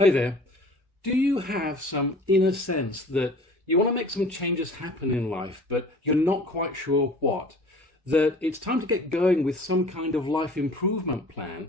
Hey there. Do you have some inner sense that you want to make some changes happen in life, but you're not quite sure what? That it's time to get going with some kind of life improvement plan,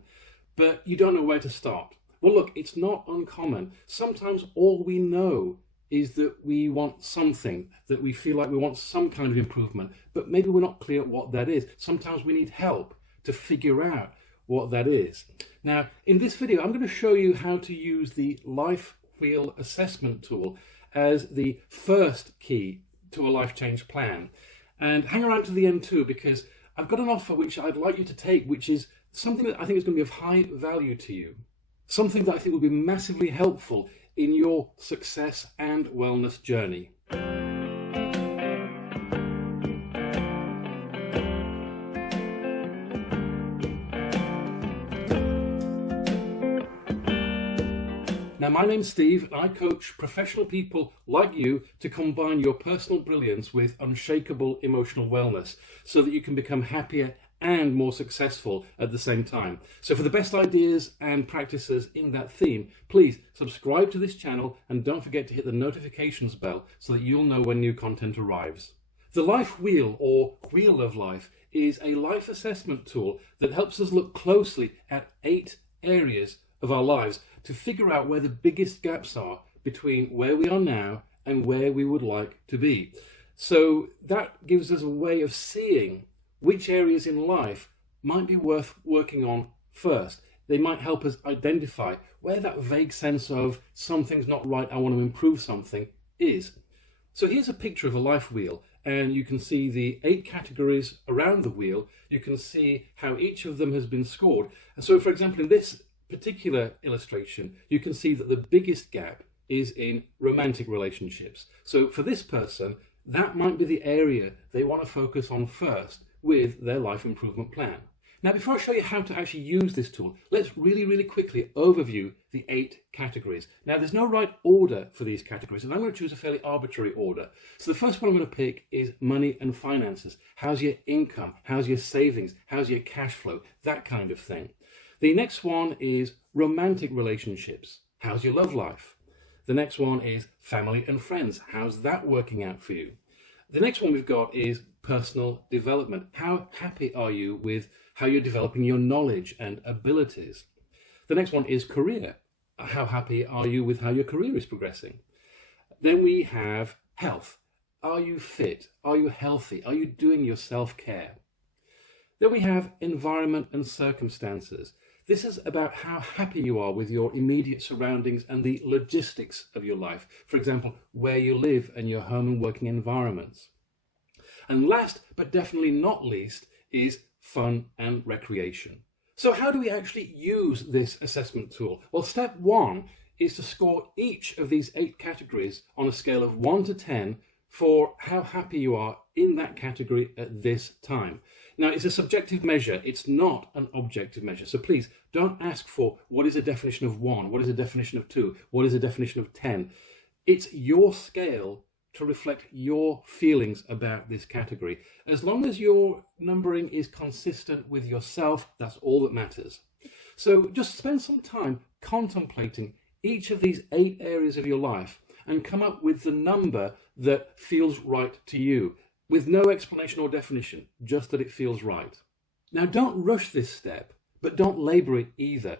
but you don't know where to start? Well, look, it's not uncommon. Sometimes all we know is that we want something, that we feel like we want some kind of improvement, but maybe we're not clear what that is. Sometimes we need help to figure out what that is. Now, in this video, I'm going to show you how to use the Life Wheel Assessment tool as the first key to a life change plan. And hang around to the end too, because I've got an offer which I'd like you to take, which is something that I think is going to be of high value to you. Something that I think will be massively helpful in your success and wellness journey. Now, my name's Steve, and I coach professional people like you to combine your personal brilliance with unshakable emotional wellness so that you can become happier and more successful at the same time. So for the best ideas and practices in that theme, please subscribe to this channel and don't forget to hit the notifications bell so that you'll know when new content arrives. The Life Wheel, or Wheel of Life, is a life assessment tool that helps us look closely at 8 areas of our lives to figure out where the biggest gaps are between where we are now and where we would like to be. So that gives us a way of seeing which areas in life might be worth working on first. They might help us identify where that vague sense of something's not right, I want to improve something is. So here's a picture of a life wheel, and you can see the 8 categories around the wheel. You can see how each of them has been scored. And so, for example, in this particular illustration, you can see that the biggest gap is in romantic relationships. So for this person, that might be the area they want to focus on first with their life improvement plan. Now, before I show you how to actually use this tool, let's really quickly overview the 8 categories. Now, there's no right order for these categories, and I'm going to choose a fairly arbitrary order. So the first one I'm going to pick is money and finances. How's your income? How's your savings? How's your cash flow? That kind of thing. The next one is romantic relationships. How's your love life? The next one is family and friends. How's that working out for you? The next one we've got is personal development. How happy are you with how you're developing your knowledge and abilities? The next one is career. How happy are you with how your career is progressing? Then we have health. Are you fit? Are you healthy? Are you doing your self-care? Then we have environment and circumstances. This is about how happy you are with your immediate surroundings and the logistics of your life. For example, where you live and your home and working environments. And last, but definitely not least, is fun and recreation. So how do we actually use this assessment tool? Well, step 1 is to score each of these 8 categories on a scale of 1 to 10 for how happy you are in that category at this time. Now, it's a subjective measure. It's not an objective measure. So please don't ask for what is a definition of 1, what is a definition of 2, what is a definition of 10. It's your scale to reflect your feelings about this category. As long as your numbering is consistent with yourself, that's all that matters. So just spend some time contemplating each of these 8 areas of your life and come up with the number that feels right to you, with no explanation or definition, just that it feels right. Now, don't rush this step, but don't labor it either.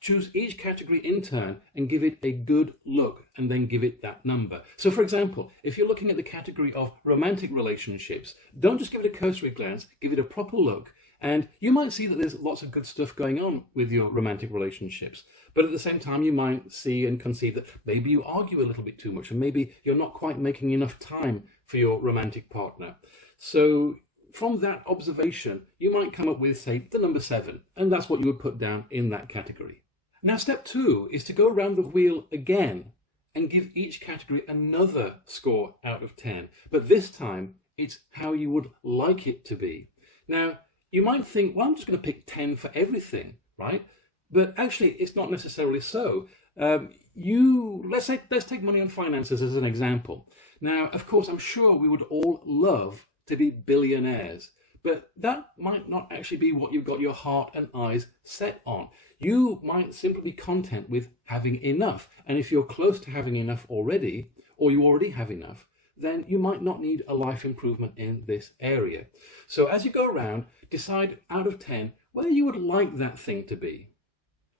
Choose each category in turn and give it a good look, and then give it that number. So, for example, if you're looking at the category of romantic relationships, don't just give it a cursory glance, give it a proper look, and you might see that there's lots of good stuff going on with your romantic relationships. But at the same time, you might see and conceive that maybe you argue a little bit too much, and maybe you're not quite making enough time for your romantic partner. So from that observation, you might come up with, say, the number 7, and that's what you would put down in that category. Now, step 2 is to go around the wheel again and give each category another score out of 10. But this time, it's how you would like it to be. Now, you might think, well, I'm just going to pick 10 for everything, right? But actually, it's not necessarily so. Let's take money and finances as an example. Now, of course, I'm sure we would all love to be billionaires. But that might not actually be what you've got your heart and eyes set on. You might simply be content with having enough. And if you're close to having enough already, or you already have enough, then you might not need a life improvement in this area. So as you go around, decide out of 10 whether you would like that thing to be.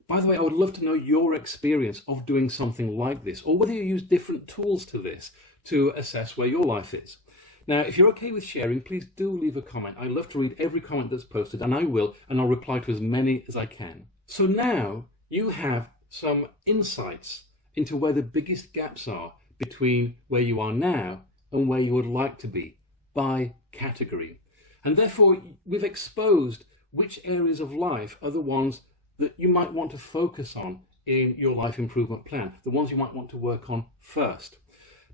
By the way, I would love to know your experience of doing something like this, or whether you use different tools to this to assess where your life is. Now, if you're okay with sharing, please do leave a comment. I love to read every comment that's posted, and I will, and I'll reply to as many as I can. So now you have some insights into where the biggest gaps are between where you are now and where you would like to be by category. And therefore, we've exposed which areas of life are the ones that you might want to focus on in your life improvement plan, the ones you might want to work on first.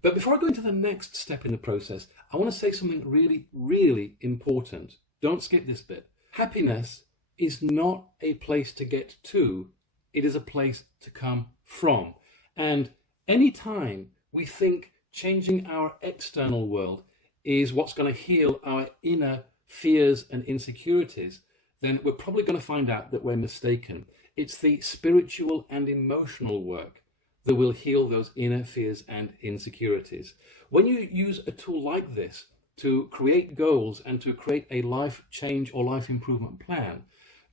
But before I go into the next step in the process, I want to say something really, really important. Don't skip this bit. Happiness is not a place to get to, it is a place to come from. And anytime we think changing our external world is what's going to heal our inner fears and insecurities, then we're probably going to find out that we're mistaken. It's the spiritual and emotional work that will heal those inner fears and insecurities. When you use a tool like this to create goals and to create a life change or life improvement plan,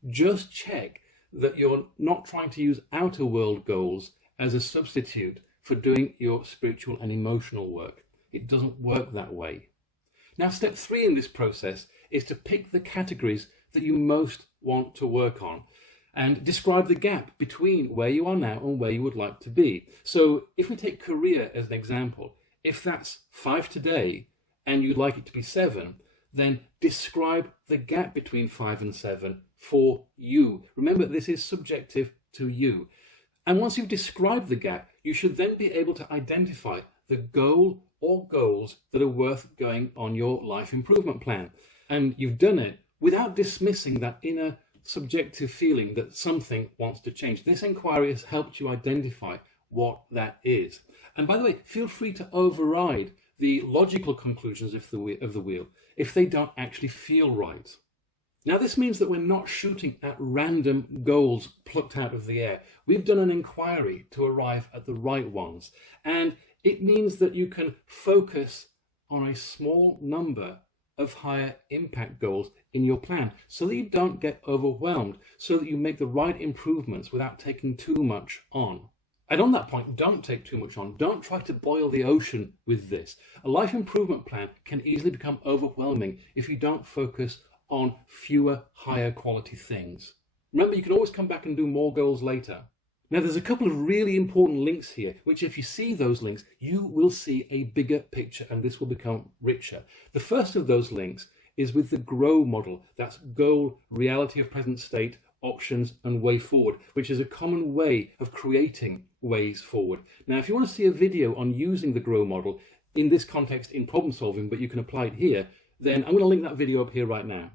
just check that you're not trying to use outer world goals as a substitute for doing your spiritual and emotional work. It doesn't work that way. Now, step 3 in this process is to pick the categories that you most want to work on and describe the gap between where you are now and where you would like to be. So if we take career as an example, if that's 5 today and you'd like it to be 7, then describe the gap between 5 and 7 for you. Remember, this is subjective to you. And once you've described the gap, you should then be able to identify the goal or goals that are worth going on your life improvement plan. And you've done it without dismissing that inner subjective feeling that something wants to change. This inquiry has helped you identify what that is. And by the way, feel free to override the logical conclusions of the wheel if they don't actually feel right. Now, this means that we're not shooting at random goals plucked out of the air. We've done an inquiry to arrive at the right ones. And it means that you can focus on a small number of higher impact goals in your plan so that you don't get overwhelmed, so that you make the right improvements without taking too much on. And on that point, don't take too much on. Don't try to boil the ocean with this. A life improvement plan can easily become overwhelming if you don't focus on fewer, higher quality things. Remember, you can always come back and do more goals later. Now, there's a couple of really important links here, which if you see those links, you will see a bigger picture and this will become richer. The first of those links is with the GROW model. That's goal, reality of present state, options, and way forward, which is a common way of creating ways forward. Now, if you want to see a video on using the GROW model in this context in problem solving, but you can apply it here, then I'm going to link that video up here right now.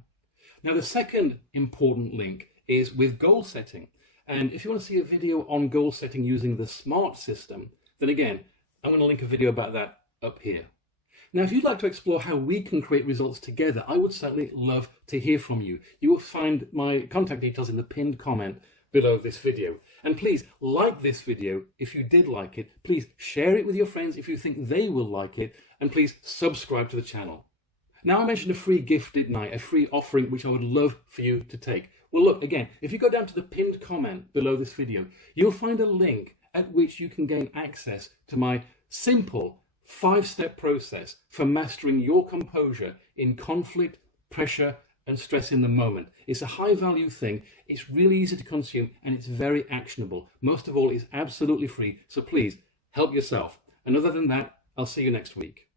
Now, the second important link is with goal setting. And if you want to see a video on goal setting using the SMART system, then again, I'm going to link a video about that up here. Now, if you'd like to explore how we can create results together, I would certainly love to hear from you. You will find my contact details in the pinned comment below this video. And please like this video if you did like it. Please share it with your friends if you think they will like it. And please subscribe to the channel. Now, I mentioned a free gift, didn't I? A free offering which I would love for you to take. Well, look, again, if you go down to the pinned comment below this video, you'll find a link at which you can gain access to my simple 5-step process for mastering your composure in conflict, pressure, and stress in the moment. It's a high-value thing, it's really easy to consume, and it's very actionable. Most of all, it's absolutely free, so please help yourself. And other than that, I'll see you next week.